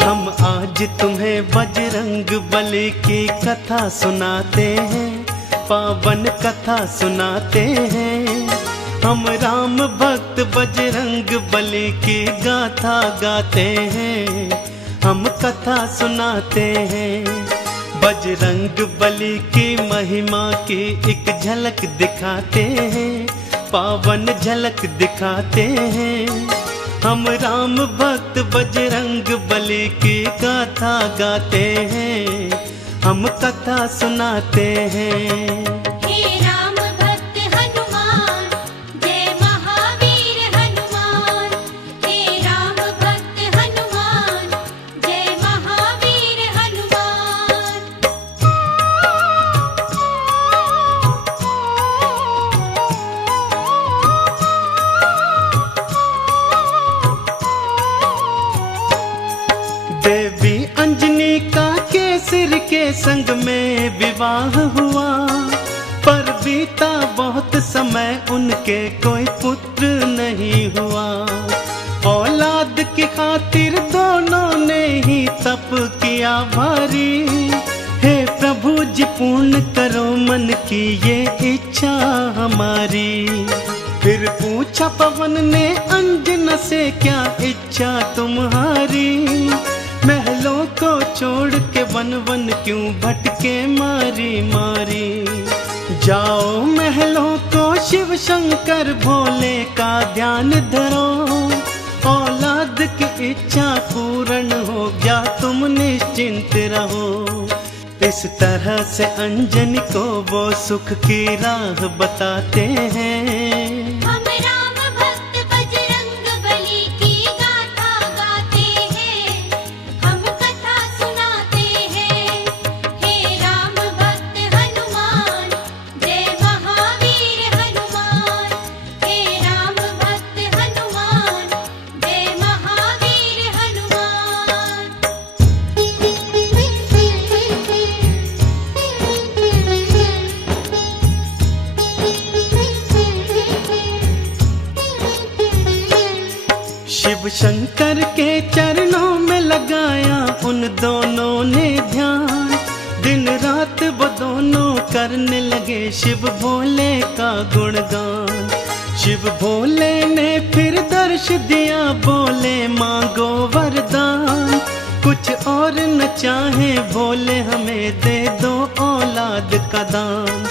हम आज तुम्हें बजरंग बली की कथा सुनाते हैं, पावन कथा सुनाते हैं। हम राम भक्त बजरंग बली की गाथा गाते हैं, हम कथा सुनाते हैं। बजरंग बली की महिमा की एक झलक दिखाते हैं, पावन झलक दिखाते हैं। हम राम भक्त बजरंग बली की गाथा गाते हैं, हम कथा सुनाते हैं। हे राम भक्त हनुमान, जय महावीर हनुमान। हे राम भक्त हनुमान, जय महावीर हनुमान। देवी अंजनी का केसर के संग में विवाह हुआ, पर बीता बहुत समय उनके कोई पुत्र नहीं हुआ। औलाद की खातिर दोनों ने ही तप किया भारी। हे प्रभु जी पूर्ण करो मन की ये इच्छा हमारी। फिर पूछा पवन ने अंजना से, क्या इच्छा तुम्हारी? महलों को छोड़ के वन वन क्यों भटके मारी मारी। जाओ महलों को शिव शंकर भोले का ध्यान धरो। औलाद की इच्छा पूर्ण हो गया, तुम निश्चिंत रहो। इस तरह से अंजनी को वो सुख की राह बताते हैं। हम राम भक्त बजरंग बली की गाथा गाते हैं, हम कथा सुनाते हैं। हे राम भक्त हनुमान, जय महावीर हनुमान। हे राम भक्त हनुमान, जय महावीर हनुमान। शिव शंकर के चरणों में लगाया उन दोनों ने ध्यान। दिन रात वो दोनों करने लगे शिव भोले का गुणगान। शिव भोले ने फिर दर्श दिया, बोले मांगो वरदान। कुछ और न चाहे भोले, हमें दे दो औलाद का दान।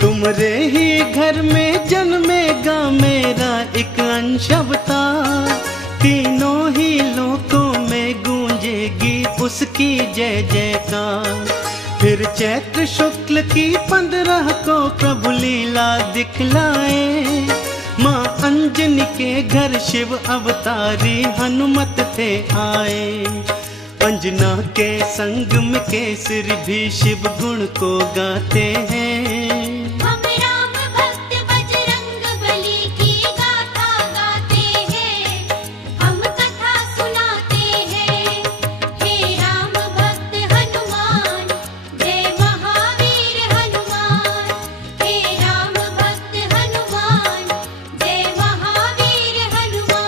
तुम्हारे ही घर में जन्मेगा मेरा एक अंश अवतार। तीनों ही लोकों में गूंजेगी उसकी जय जयकार। फिर चैत्र शुक्ल की 15 को प्रभु लीला दिखलाए। माँ अंजनी के घर शिव अवतारी हनुमत थे आए। अंजना के संग में केसरी भी शिव गुण को गाते हैं। हम राम भक्त बजरंग बली की गाथा गाते हैं, हम कथा सुनाते हैं। हे राम भक्त हनुमान, जय महावीर हनुमान। हे राम भक्त हनुमान, जय महावीर हनुमान।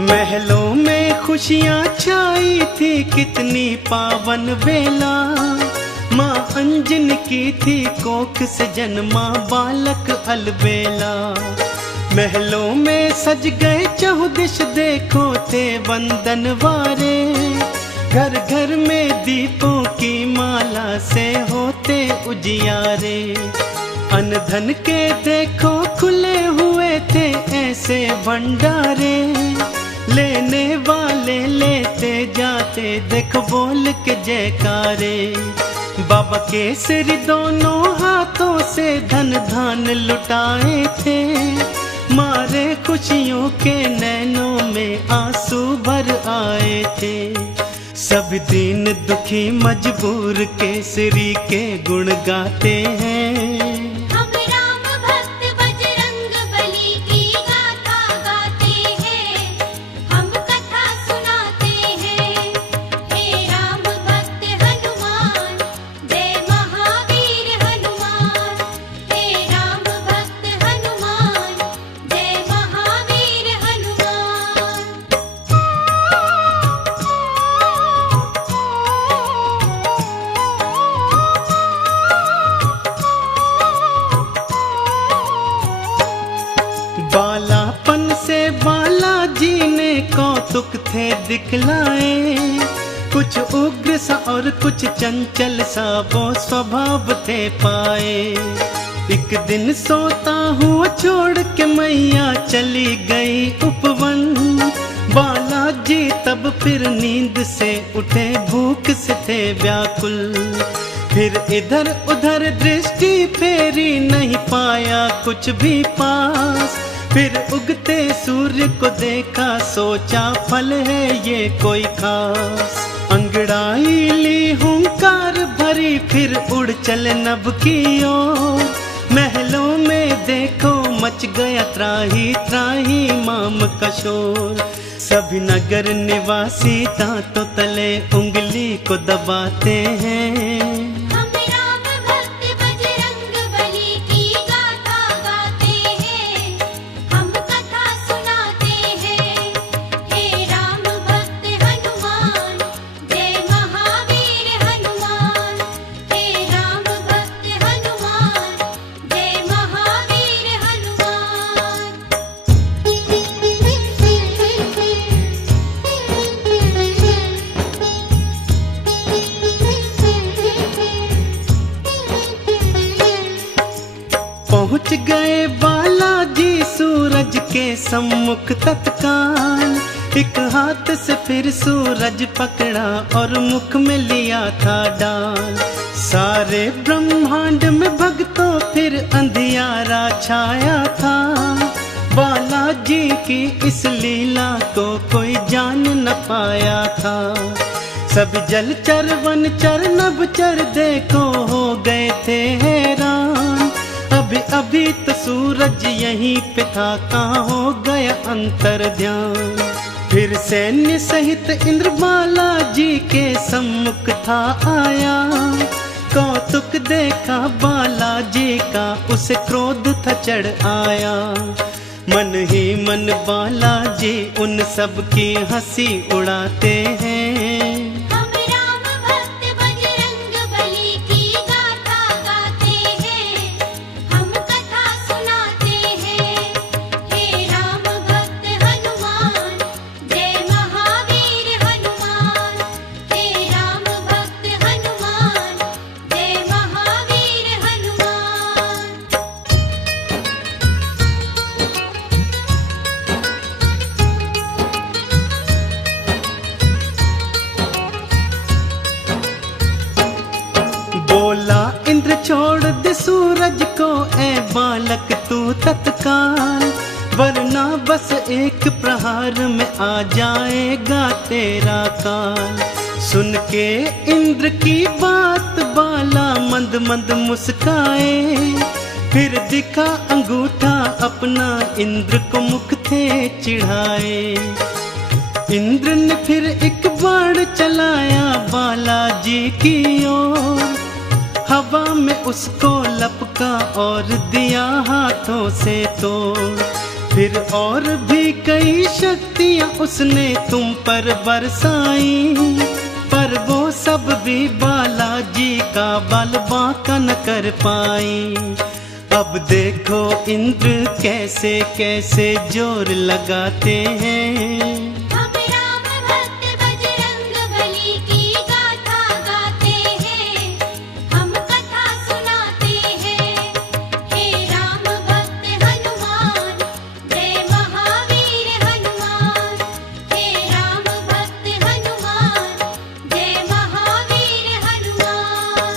महलों में खुशियाँ छाई थी, कितनी पावन बेला। माँ अंजनी की थी कोख से जन्मा बालक अलबेला। महलों में सज गए चहुदिश, देखो थे बंदन वारे। घर घर में दीपों की माला से होते उजियारे। अन्न धन के देखो खुले हुए थे ऐसे भंडारे। लेने वाले लेते जाते देखो बोल के जयकारे। बाबा केसरी दोनों हाथों से धन धान लुटाए थे। मारे खुशियों के नैनों में आंसू भर आए थे। सब दीन दुखी मजबूर केसरी के गुण गाते हैं। हम राम भक्त बजरंग बली की गाथा गाते हैं, हम कथा सुनाते हैं। हे राम भक्त हनुमान, दिखलाए। कुछ उग्र सा और कुछ चंचल सा वो स्वभाव थे पाए। एक दिन सोता हुआ छोड़ के मैया चली गई उपवन। बालाजी तब फिर नींद से उठे, भूख से थे व्याकुल। फिर इधर उधर दृष्टि फेरी, नहीं पाया कुछ भी पास। फिर उगते सूर्य को देखा, सोचा फल है ये कोई खास। अंगड़ाई ली हुंकार भरी, फिर उड़ चले नभ की ओर। महलों में देखो मच गया त्राही त्राही माम का शोर। सभी नगर निवासी दांतों तले उंगली को दबाते हैं। हम राम भक्त बजरंग बली की गाथा गाते हैं, हम कथा सुनाते हैं। हे राम भक्त हनुमान, जय महावीर हनुमान। हे राम भक्त हनुमान, जय महावीर हनुमान। पहुँच गए बालाजी सूरज के सम्मुख तत्काल। एक हाथ से फिर सूरज पकड़ा और मुख में लिया था डाल। सारे ब्रह्मांड में भक्तों फिर अंधियारा छाया था। बालाजी की इस लीला को कोई जान न पाया था। सब जलचर वनचर नभचर देखो हो गए थे हैरान। अभी अभी तो सूरज यहीं पे था, कहाँ हो गया अंतर ध्यान। फिर सैन्य सहित इंद्र बालाजी के सम्मुख था आया। कौतुक देखा बालाजी का, उसे क्रोध था चढ़ आया। मन ही मन बालाजी उन सब की हंसी उड़ाते हैं। हम राम भक्त बजरंग बली की गाथा गाते हैं, हम कथा सुनाते हैं। हे राम भक्त हनुमान, जय महावीर हनुमान। हे राम भक्त हनुमान, जय महावीर हनुमान। बोला इंद्र छोड़ दे सूरज को, ए बालक तू तत्काल। वरना बस एक प्रहार में आ जाएगा तेरा काल। सुन के इंद्र की बात बाला मंद मंद मुस्काए। फिर दिखा अंगूठा अपना, इंद्र को मुख थे चिढ़ाए। इंद्र ने फिर एक बाण चलाया बालाजी की ओर। हवा में उसको लपका और दिया हाथों से तोड़। फिर और भी कई शक्तियां उसने तुम पर बरसाई। पर वो सब भी बालाजी का बल बांका न कर पाई। अब देखो इंद्र कैसे कैसे जोर लगाते हैं। हम राम भक्त बजरंग बली की गाथा गाते हैं, हम कथा सुनाते हैं। हे राम भक्त हनुमान, जय महावीर हनुमान। हे राम भक्त हनुमान, जय महावीर हनुमान।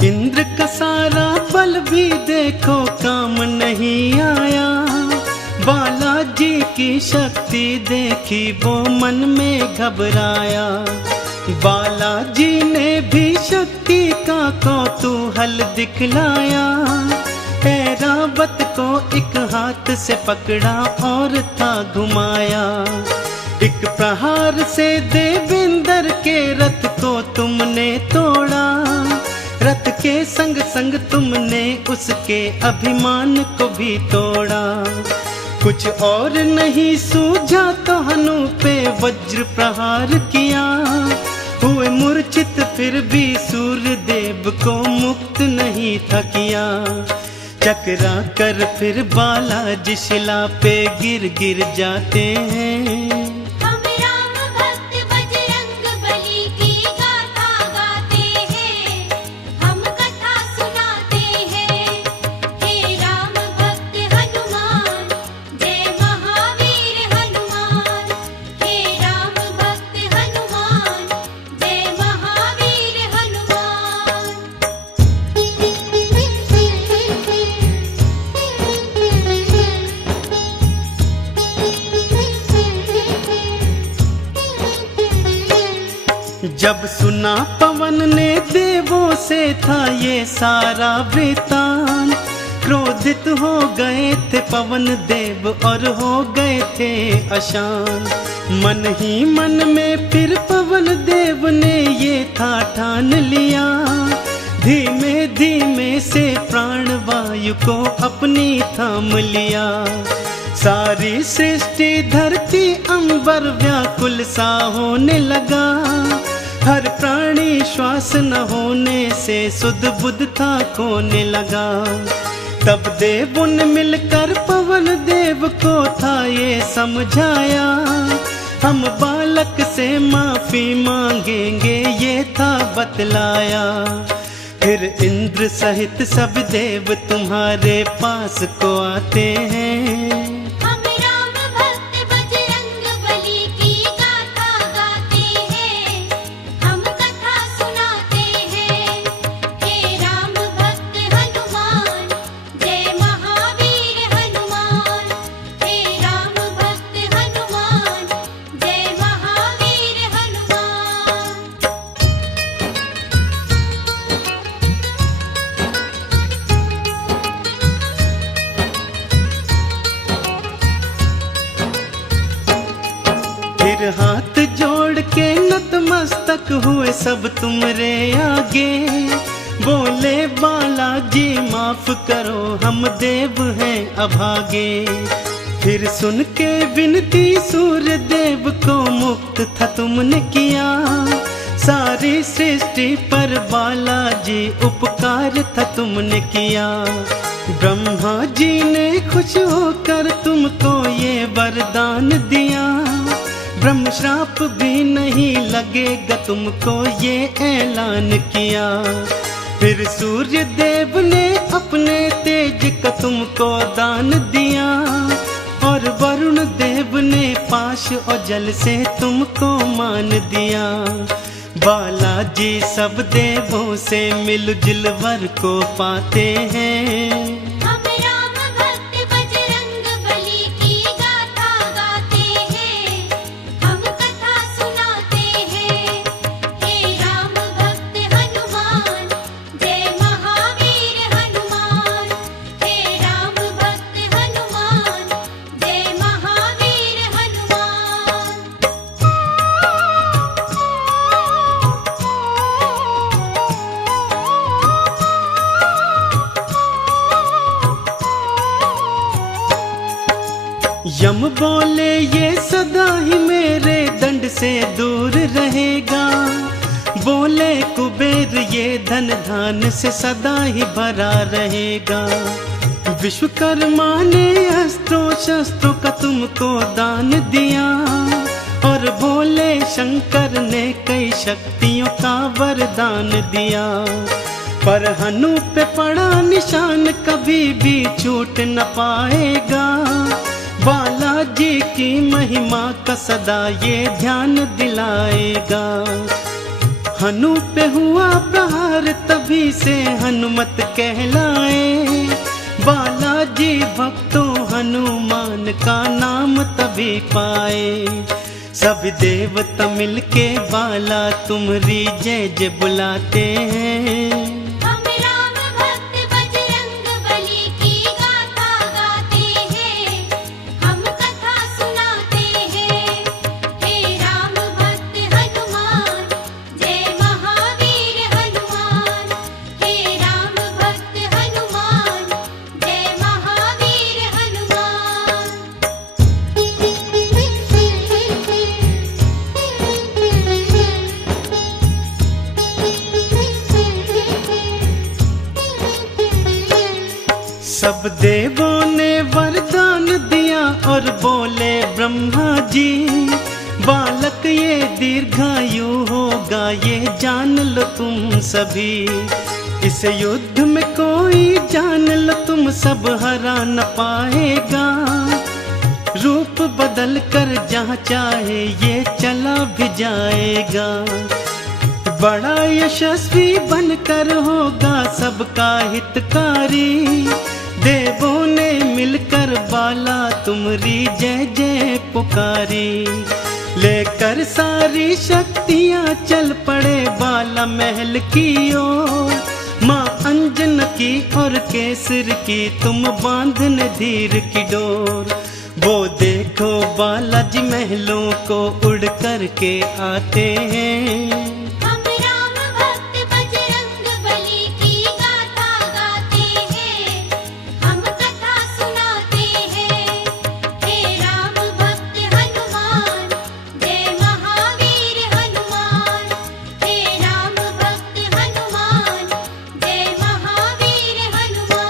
इंद्र का सारा बल भी देखो काम नहीं आया। बालाजी की शक्ति देखी वो मन में घबराया। बालाजी ने भी शक्ति का कौतूहल दिखलाया। ऐरावत को एक हाथ से पकड़ा और था घुमाया। एक प्रहार से देवेंद्र के रथ को तुमने तोड़ा। रथ के संग संग तुमने उसके अभिमान को भी तोड़ा। कुछ और नहीं सूझा तो हनु पे वज्र प्रहार किया। हुए मूर्छित फिर भी सूर्य देव को मुक्त नहीं था किया। चकरा कर फिर बालाजी शिला पे गिर गिर जाते हैं। हम राम भक्त बजरंग बली की गाथा गाते हैं, हम कथा सुनाते हैं। हे राम भक्त हनुमान, जय महावीर हनुमान। हे राम भक्त हनुमान, जय महावीर हनुमान। जब सुना पवन ने देवों से था ये सारा वृतांत, क्रोधित हो गए थे पवन देव और हो गए थे अशांत। मन ही मन में फिर पवन देव ने ये था ठान लिया, धीमे धीमे से प्राण वायु को अपनी थाम लिया। सारी सृष्टि धरती अंबर व्याकुल सा होने लगा, हर प्राणी श्वास न होने से सुध बुध था खोने लगा। तब देवों ने मिलकर पवन देव को था ये समझाया, हम बालक से माफी मांगेंगे ये था बतलाया। फिर इंद्र सहित सब देव तुम्हारे पास को आते हैं। हम राम भक्त बजरंग बली की गाथा गाते हैं, हम कथा सुनाते हैं। हे राम भक्त हनुमान, जय महावीर हनुमान। हे राम भक्त हनुमान, जय महावीर हनुमान। फिर हाथ जोड़ के नतमस्तक हुए सब तुमरे आगे, बोले बालाजी माफ करो हम देव हैं अभागे। फिर सुन के विनती सूर्य देव को मुक्त था तुमने किया, सारी सृष्टि पर बालाजी उपकार था तुमने किया। ब्रह्मा जी ने खुश होकर तुमको ये वरदान दिया, ब्रह्म श्राप भी नहीं लगेगा तुमको ये ऐलान किया। फिर सूर्य देव ने अपने तेज का तुमको दान दिया, और वरुण देव ने पाश और जल से तुमको मान दिया। बालाजी सब देवों से मिलजुल वर को पाते हैं। हम राम भक्त बजरंग बली की गाथा गाते हैं, हम कथा सुनाते हैं। हे राम भक्त हनुमान, जय महावीर हनुमान। हे राम भक्त हनुमान, जय महावीर हनुमान। यम बोले ये सदा ही मेरे दंड से दूर रहेगा, बोले कुबेर ये धन धान से सदा ही भरा रहेगा। विश्वकर्मा ने अस्त्रों शस्त्रों का तुमको दान दिया, और भोले शंकर ने कई शक्तियों का वरदान दिया। पर हनु पे पड़ा निशान कभी भी छूट न पाएगा, बालाजी की महिमा का सदा ये ध्यान दिलाएगा। हनु पे हुआ प्रहार तभी से हनुमत कहलाए, बालाजी भक्तों हनुमान का नाम तभी पाए। सब देवता मिलके बाला तुम्हारी जय जय बुलाते हैं। हम राम भक्त बजरंग बली की गाथा गाते हैं, हम कथा सुनाते हैं। हे राम भक्त हनुमान, जय महावीर हनुमान। हे राम भक्त हनुमान, जय महावीर हनुमान। सब देवों ने वरदान दिया और बोले ब्रह्मा जी, बालक ये दीर्घायु होगा, ये जान लो तुम सभी। इस युद्ध में कोई जान लो तुम सब हरा न पाएगा, रूप बदल कर जहाँ चाहे ये चला भी जाएगा। बड़ा यशस्वी बनकर होगा सबका हितकारी, देवों ने मिलकर बाला तुमरी जय जय पुकारी। लेकर सारी शक्तियाँ चल पड़े बाला महल की ओर, माँ अंजन की और केसर की तुम बांधने धीर की डोर। वो देखो बालाजी महलों को उड़ कर के आते हैं, हम राम भक्त बजरंग बली की गाथा गाते हैं, हम कथा सुनाते हैं। हे राम भक्त हनुमान, जय महावीर हनुमान। हे राम भक्त हनुमान, जय महावीर हनुमान।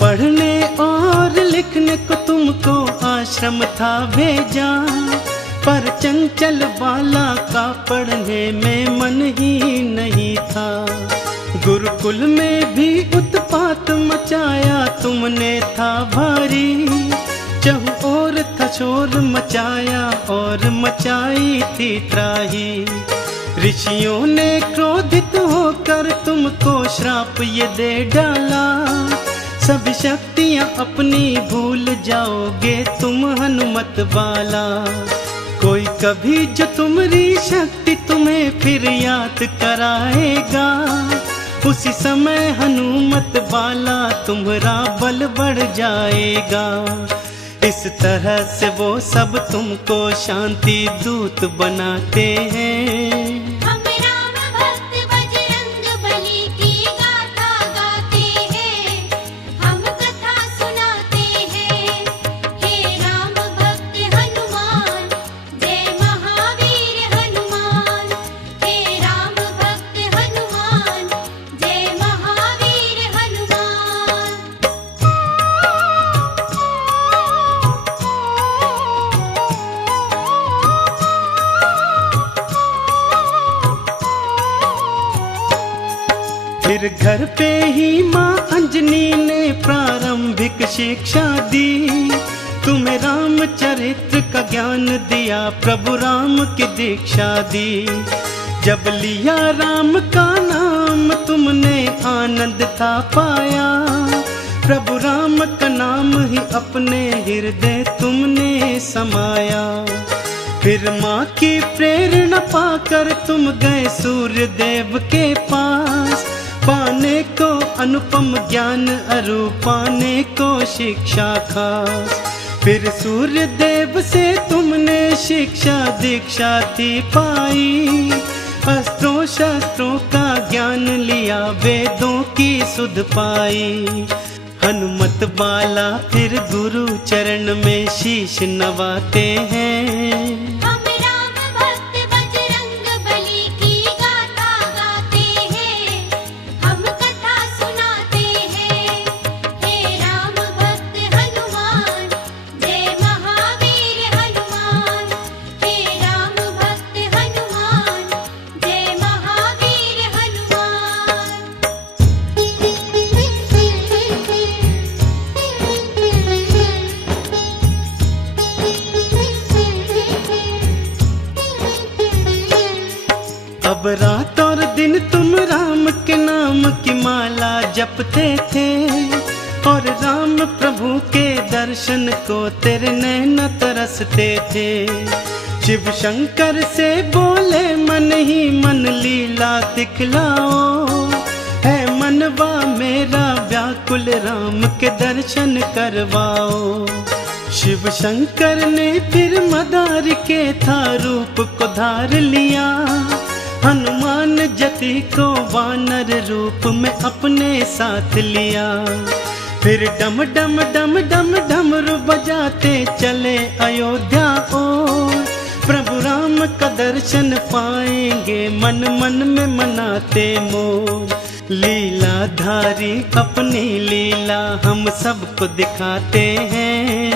पढ़ने और लिखने को तुमको आश्रम था भेजा, पर चंचल बाला का पढ़ने में मन ही नहीं था। गुरुकुल में भी उत्पात मचाया तुमने था भारी, चहु और था शोर मचाया और मचाई थी त्राही। ऋषियों ने क्रोधित होकर तुमको श्राप ये दे डाला, सब शक्तियाँ अपनी भूल जाओगे तुम हनुमत बाला। कोई कभी जो तुम्हारी शक्ति तुम्हें फिर याद कराएगा, उसी समय हनुमत बाला तुम्हारा बल बढ़ जाएगा। इस तरह से वो सब तुमको शांति दूत बनाते हैं। हम राम भक्त बजरंग बली की गाथा गाते हैं, हम कथा सुनाते हैं। हे राम भक्त हनुमान, जय महावीर हनुमान। हे राम भक्त हनुमान, जय महावीर हनुमान। फिर घर पे ही माँ अंजनी ने प्रारंभिक शिक्षा दी, तुम्हें रामचरित्र का ज्ञान दिया, प्रभु राम की दीक्षा दी। जब लिया राम का नाम तुमने आनंद था पाया, प्रभु राम का नाम ही अपने हृदय तुमने समाया। फिर माँ की प्रेरणा पाकर तुम गए सूर्य देव के पास, पाने को अनुपम ज्ञान अरु पाने को शिक्षा खास। फिर सूर्य देव से तुमने शिक्षा दीक्षा थी पाई, अस्त्रों शस्त्रों का ज्ञान लिया, वेदों की सुध पाई। हनुमत बाला फिर गुरु चरण में शीश नवाते हैं। हम राम भक्त बजरंग बली की गाथा गाते हैं, हम कथा सुनाते हैं। हे राम भक्त हनुमान, जय महावीर हनुमान। हे राम भक्त हनुमान, जय महावीर हनुमान। अब रात और दिन तुम राम के नाम की माला जपते थे, और राम प्रभु के दर्शन को तेरे नैन तरसते थे। शिव शंकर से बोले मन ही मन लीला दिखलाओ, है मनवा मेरा व्याकुल राम के दर्शन करवाओ। शिव शंकर ने फिर मदार के था रूप को धार लिया, हनुमान जति को वानर रूप में अपने साथ लिया। फिर डम डम डम डम डमरू बजाते चले अयोध्या ओर। प्रभु राम का दर्शन पाएंगे मन मन में मनाते मोर। लीलाधारी अपनी लीला हम सबको दिखाते हैं।